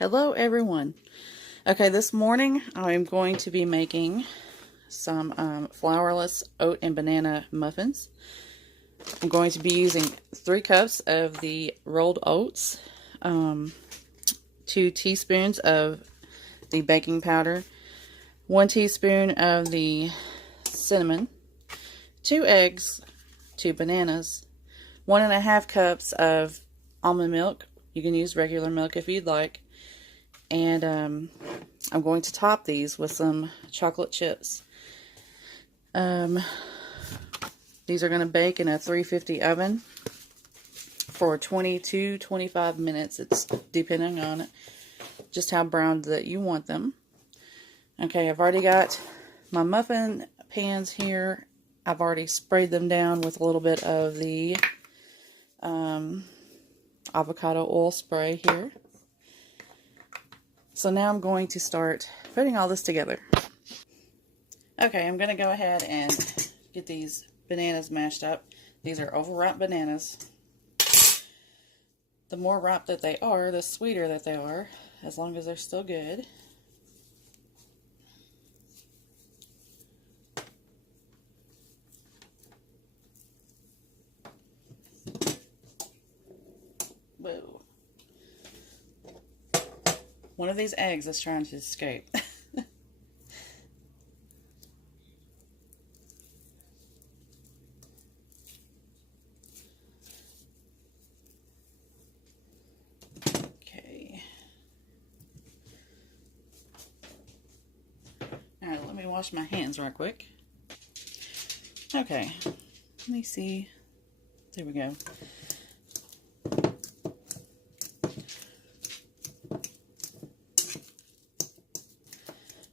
Hello everyone. Okay, this morning I'm going to be making some flourless oat and banana muffins. I'm going to be using 3 cups of the rolled oats, 2 teaspoons of the baking powder, 1 teaspoon of the cinnamon, 2 eggs, 2 bananas, 1.5 cups of almond milk. You can use regular milk if you'd like. And I'm going to top these with some chocolate chips. These are going to bake in a 350 oven for 20 to 25 minutes. It's depending on just how brown that you want them. Okay, I've already got my muffin pans here. I've already sprayed them down with a little bit of the avocado oil spray here. So now I'm going to start putting all this together. Okay, I'm going to go ahead and get these bananas mashed up. These are overripe bananas. The more ripe that they are, the sweeter that they are, as long as they're still good. Whoa. One of these eggs is trying to escape. Okay. Alright, let me wash my hands right quick. Okay. Let me see. There we go.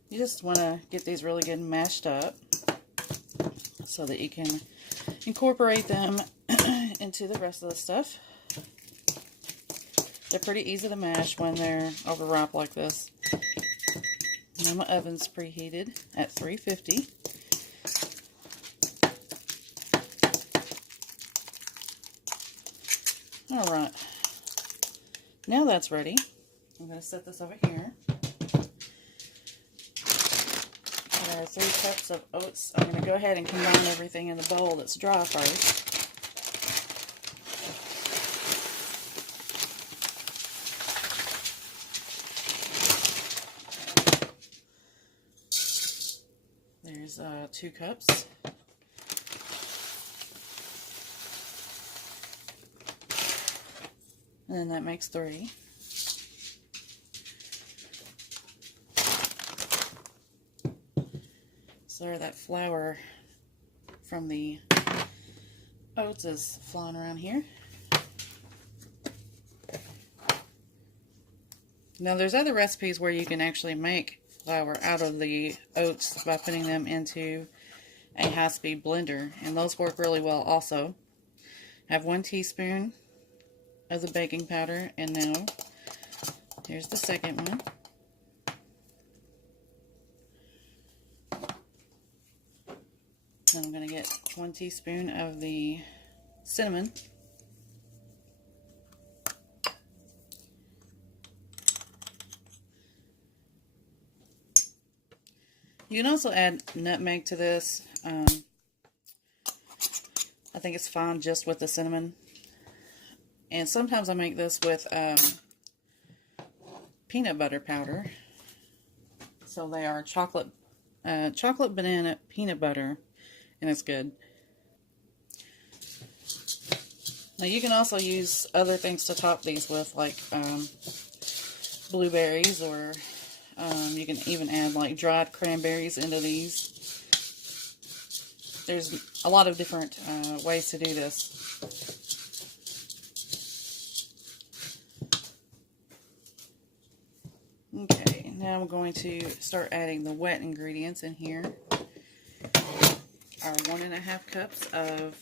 You just want to get these really good mashed up so that you can incorporate them into the rest of the stuff. They're pretty easy to mash when they're overripe like this. Now my oven's preheated at 350. Alright, now that's ready. I'm going to set this over here. 3 cups of oats. I'm going to go ahead and combine everything in the bowl that's dry first. There's 2 cups. And then that makes 3. So that flour from the oats is flying around here. Now there's other recipes where you can actually make flour out of the oats by putting them into a high-speed blender, and those work really well also. I have 1 teaspoon of the baking powder, and now here's the second one. Then I'm going to get 1 teaspoon of the cinnamon. You can also add nutmeg to this. I think it's fine just with the cinnamon. And sometimes I make this with peanut butter powder. So they are chocolate banana peanut butter. And it's good. Now you can also use other things to top these with, like blueberries, or you can even add like dried cranberries into these. There's a lot of different ways to do this. Okay, now I'm going to start adding the wet ingredients in here. Our 1.5 cups of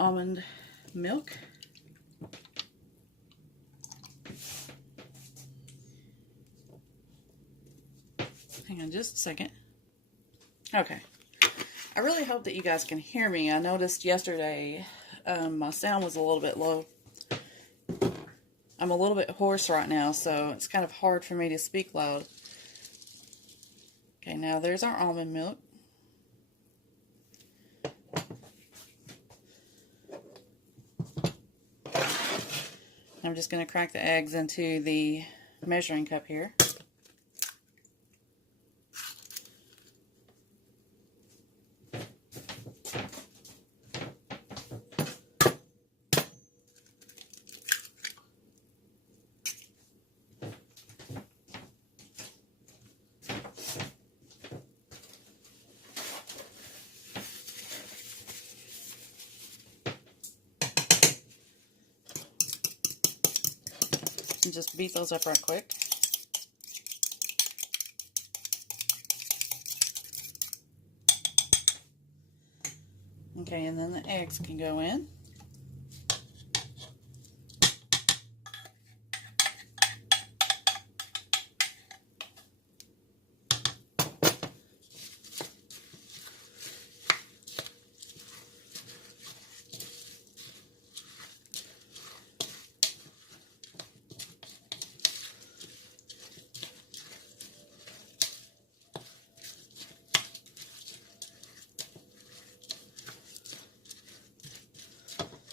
almond milk. Hang on just a second. Okay. I really hope that you guys can hear me. I noticed yesterday my sound was a little bit low. I'm a little bit hoarse right now, so it's kind of hard for me to speak loud. Okay, now there's our almond milk. I'm just going to crack the eggs into the measuring cup here. And just beat those up right quick. Okay, and then the eggs can go in.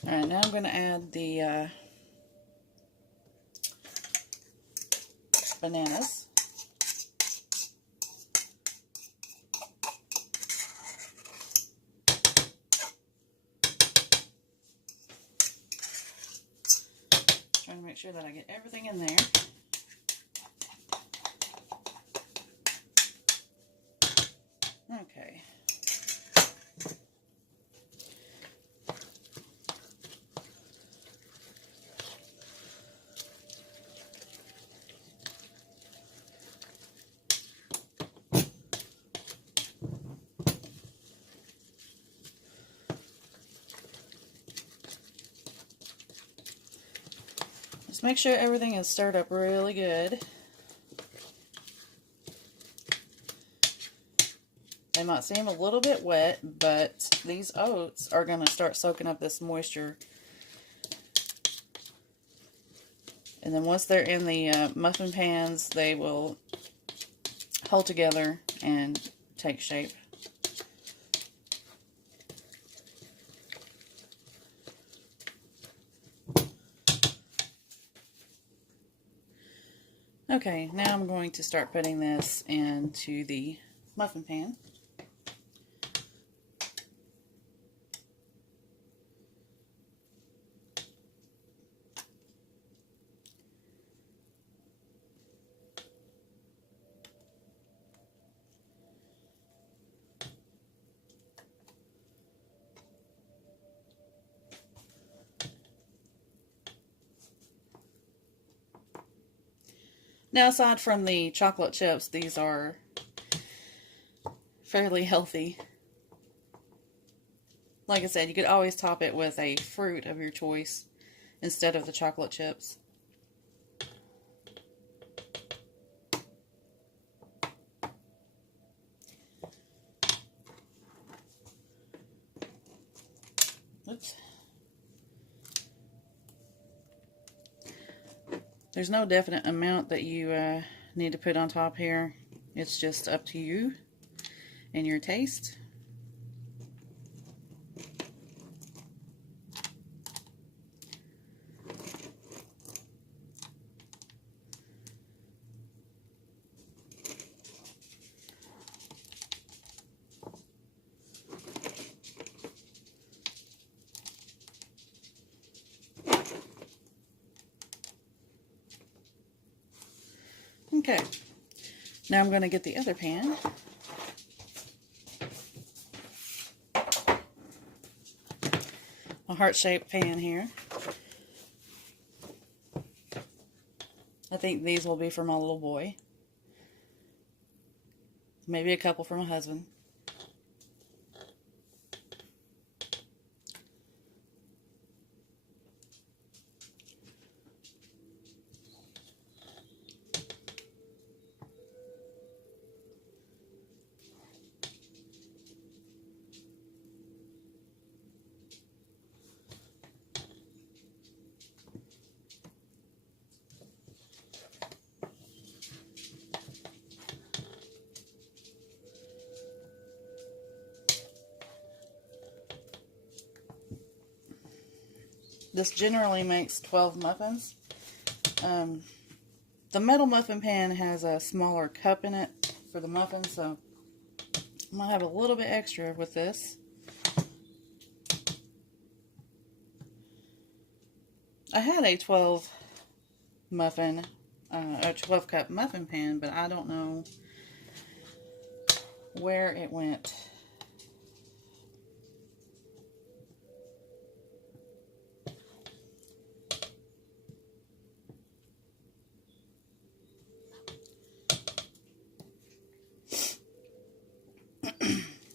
Alright, now I'm going to add the bananas. Trying to make sure that I get everything in there. Okay. Just make sure everything is stirred up really good. They might seem a little bit wet, but these oats are going to start soaking up this moisture. And then once they're in the muffin pans, they will hold together and take shape. Okay, now I'm going to start putting this into the muffin pan. Now, aside from the chocolate chips, these are fairly healthy. Like I said, you could always top it with a fruit of your choice instead of the chocolate chips. Oops. There's no definite amount that you need to put on top here. It's just up to you and your taste. Okay, now I'm going to get the other pan. A heart-shaped pan here. I think these will be for my little boy. Maybe a couple for my husband. This generally makes 12 muffins. The metal muffin pan has a smaller cup in it for the muffins, so I'm going to have a little bit extra with this. I had a 12 cup muffin pan, but I don't know where it went.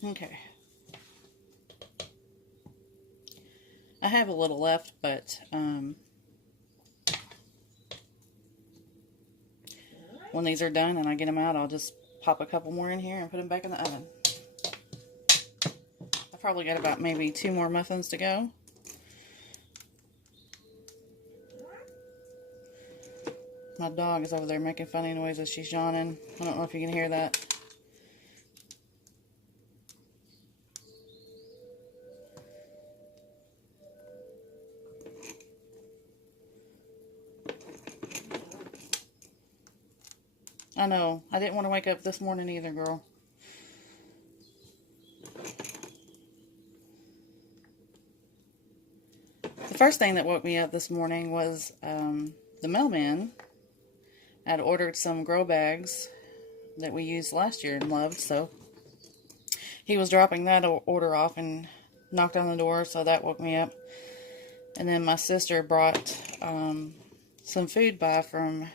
Okay. I have a little left, but when these are done and I get them out, I'll just pop a couple more in here and put them back in the oven. I probably got about maybe 2 more muffins to go. My dog is over there making funny noises. She's yawning. I don't know if you can hear that. I know. I didn't want to wake up this morning either, girl. The first thing that woke me up this morning was the mailman had ordered some grow bags that we used last year and loved, so he was dropping that order off and knocked on the door, so that woke me up. And then my sister brought some food by from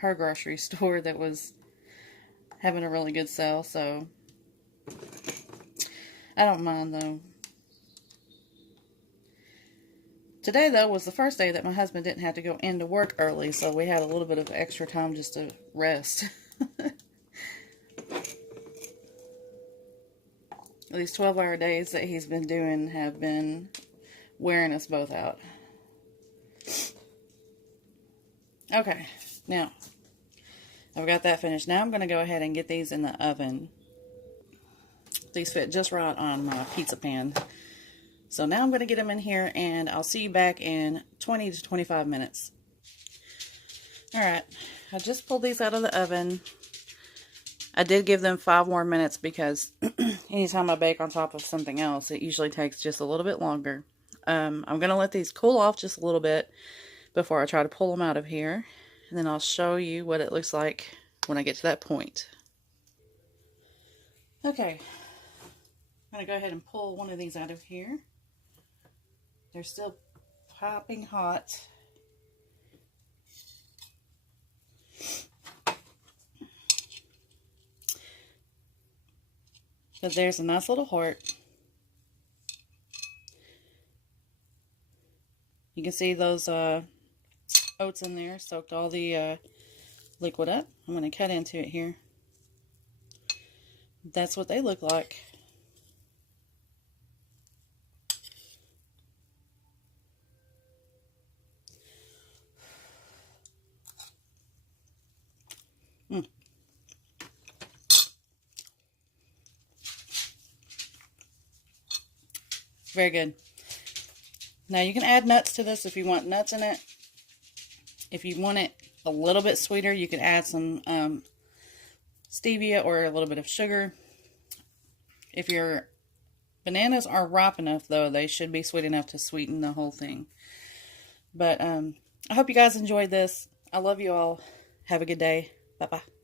her grocery store that was having a really good sale, so I don't mind though. Today though was the first day that my husband didn't have to go into work early, so we had a little bit of extra time just to rest. These 12-hour days that he's been doing have been wearing us both out. Okay, now I've got that finished. Now I'm going to go ahead and get these in the oven. These fit just right on my pizza pan. So now I'm going to get them in here, and I'll see you back in 20 to 25 minutes. Alright, I just pulled these out of the oven. I did give them 5 more minutes because anytime I bake on top of something else, it usually takes just a little bit longer. I'm going to let these cool off just a little bit before I try to pull them out of here. And then I'll show you what it looks like when I get to that point. Okay, I'm going to go ahead and pull one of these out of here. They're still popping hot. But there's a nice little heart. You can see those oats in there soaked all the liquid up. I'm going to cut into it here. That's what they look like. Very good. Now you can add nuts to this if you want nuts in it. If you want it a little bit sweeter, you can add some stevia or a little bit of sugar. If your bananas are ripe enough, though, they should be sweet enough to sweeten the whole thing. But I hope you guys enjoyed this. I love you all. Have a good day. Bye-bye.